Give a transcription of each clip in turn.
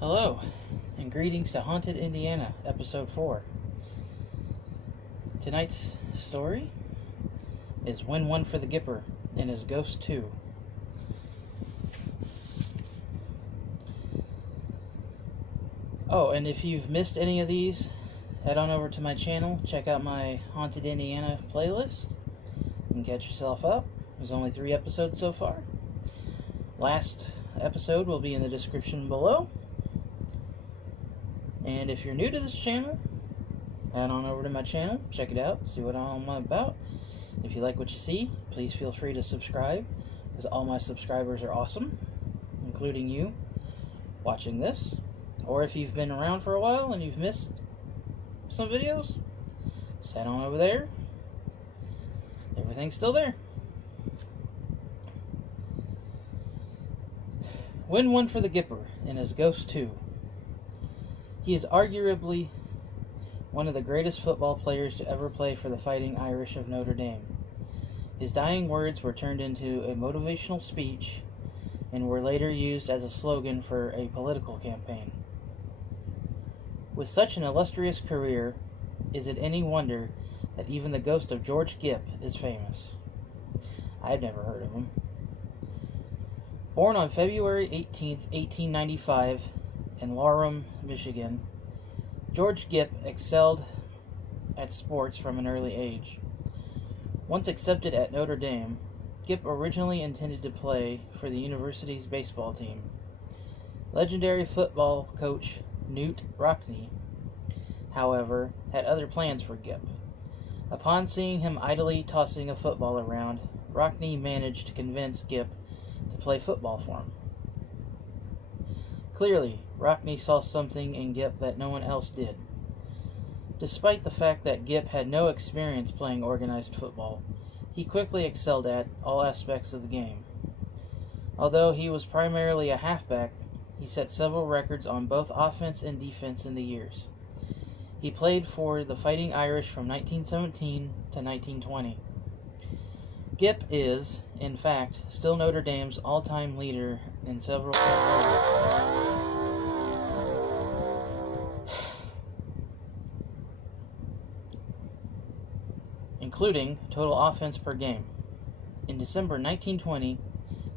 Hello, and greetings to Haunted Indiana, Episode 4. Tonight's story is Win One for the Gipper and his Ghost 2. Oh, and if you've missed any of these, head on over to my channel, check out my Haunted Indiana playlist, and catch yourself up. There's only 3 episodes so far. Last episode will be in the description below. And if you're new to this channel, head on over to my channel, check it out, see what I'm about. If you like what you see, please feel free to subscribe, because all my subscribers are awesome, including you watching this. Or if you've been around for a while and you've missed some videos, just head on over there. Everything's still there. Win One for the Gipper and his Ghost 2. He is arguably one of the greatest football players to ever play for the Fighting Irish of Notre Dame. His dying words were turned into a motivational speech and were later used as a slogan for a political campaign. With such an illustrious career, is it any wonder that even the ghost of George Gipp is famous? I've never heard of him. Born on February 18, 1895, in Laurel, Michigan, George Gipp excelled at sports from an early age. Once accepted at Notre Dame, Gipp originally intended to play for the university's baseball team. Legendary football coach Knute Rockne, however, had other plans for Gipp. Upon seeing him idly tossing a football around, Rockne managed to convince Gipp to play football for him. Clearly, Rockne saw something in Gipp that no one else did. Despite the fact that Gipp had no experience playing organized football, he quickly excelled at all aspects of the game. Although he was primarily a halfback, he set several records on both offense and defense in the years. He played for the Fighting Irish from 1917 to 1920. Gipp is, in fact, still Notre Dame's all-time leader in several categories, including total offense per game. In December 1920,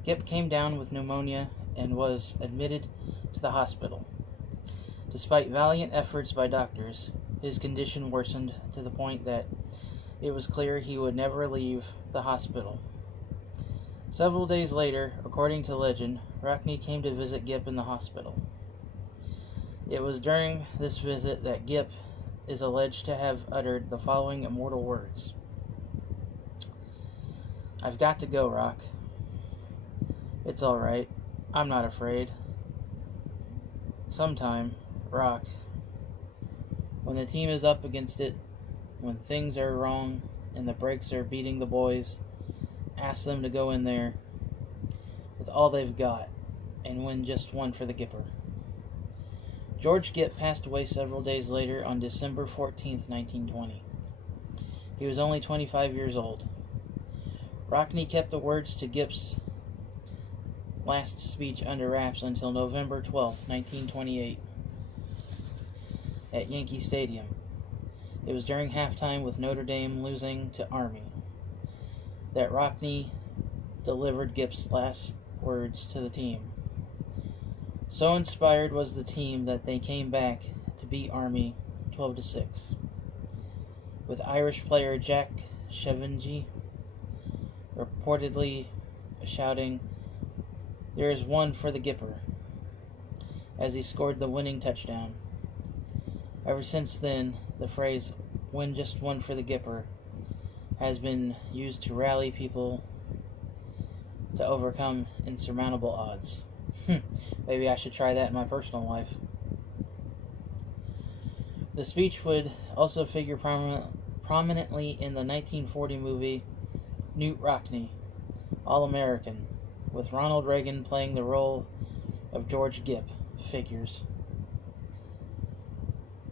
Gipp came down with pneumonia and was admitted to the hospital. Despite valiant efforts by doctors, his condition worsened to the point that it was clear he would never leave the hospital. Several days later, according to legend, Rockne came to visit Gipp in the hospital. It was during this visit that Gipp is alleged to have uttered the following immortal words. "I've got to go, Rock. It's all right. I'm not afraid. Sometime, Rock, when the team is up against it, when things are wrong and the breaks are beating the boys, ask them to go in there with all they've got and win just one for the Gipper." George Gipp passed away several days later on December 14, 1920. He was only 25 years old. Rockne kept the words to Gipp's last speech under wraps until November 12, 1928, at Yankee Stadium. It was during halftime with Notre Dame losing to Army that Rockne delivered Gipp's last words to the team. So inspired was the team that they came back to beat Army 12-6, with Irish player Jack Chevengy reportedly shouting, "There is one for the Gipper," as he scored the winning touchdown. Ever since then, the phrase, "win just one for the Gipper," has been used to rally people to overcome insurmountable odds. Maybe I should try that in my personal life. The speech would also figure prominently in the 1940 movie Knute Rockne, All-American, with Ronald Reagan playing the role of George Gipp. Figures.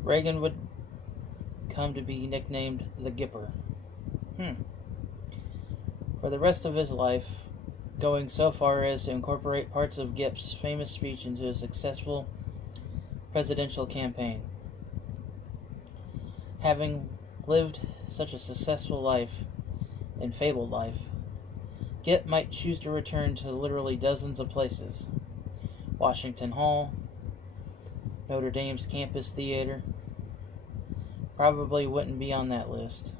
Reagan would come to be nicknamed the Gipper. For the rest of his life, going so far as to incorporate parts of Gipp's famous speech into a successful presidential campaign. Having lived such a successful life and fabled life, Gip might choose to return to literally dozens of places. Washington Hall, Notre Dame's campus theater, probably wouldn't be on that list,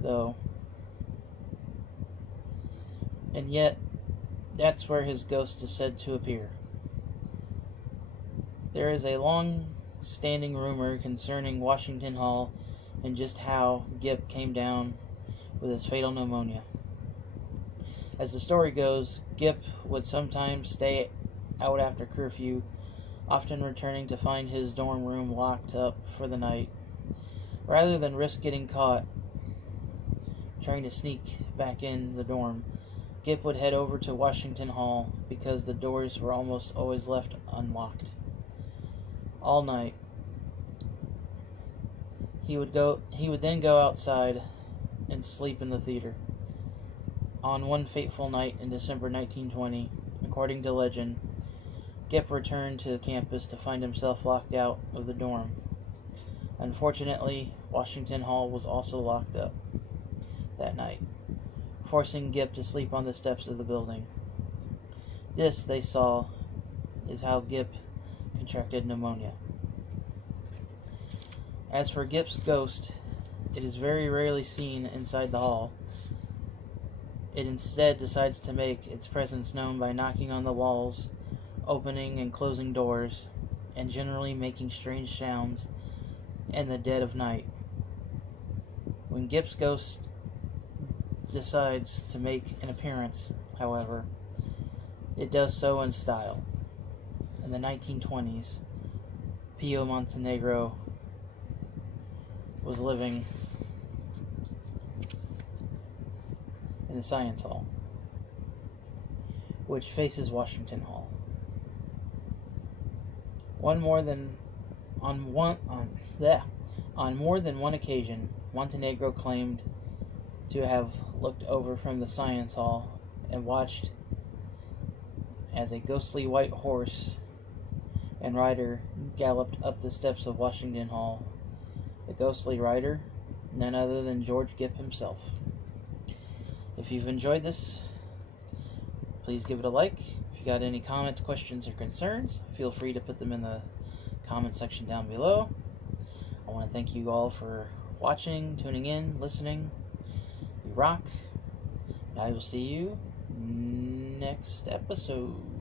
though. And yet, that's where his ghost is said to appear. There is a long-standing rumor concerning Washington Hall and just how Gip came down with his fatal pneumonia. As the story goes, Gip would sometimes stay out after curfew, often returning to find his dorm room locked up for the night. Rather than risk getting caught trying to sneak back in the dorm, Gip would head over to Washington Hall because the doors were almost always left unlocked. All night. He would then go outside and sleep in the theater. On one fateful night in December 1920, according to legend, Gip returned to the campus to find himself locked out of the dorm. Unfortunately, Washington Hall was also locked up that night, forcing Gip to sleep on the steps of the building. This, they saw, is how Gip contracted pneumonia. As for Gip's ghost, it is very rarely seen inside the hall. It instead decides to make its presence known by knocking on the walls, opening and closing doors, and generally making strange sounds in the dead of night. When Gip's ghost decides to make an appearance, however, it does so in style. In the 1920s, Pio Montenegro was living in the Science Hall, which faces Washington Hall. On more than one occasion, Montenegro claimed to have looked over from the Science Hall and watched as a ghostly white horse and rider galloped up the steps of Washington Hall. The ghostly rider, none other than George Gip himself. If you've enjoyed this, please give it a like. If you got any comments, questions, or concerns, feel free to put them in the comment section down below. I want to thank you all for watching, tuning in, listening. You rock, and I will see you next episode.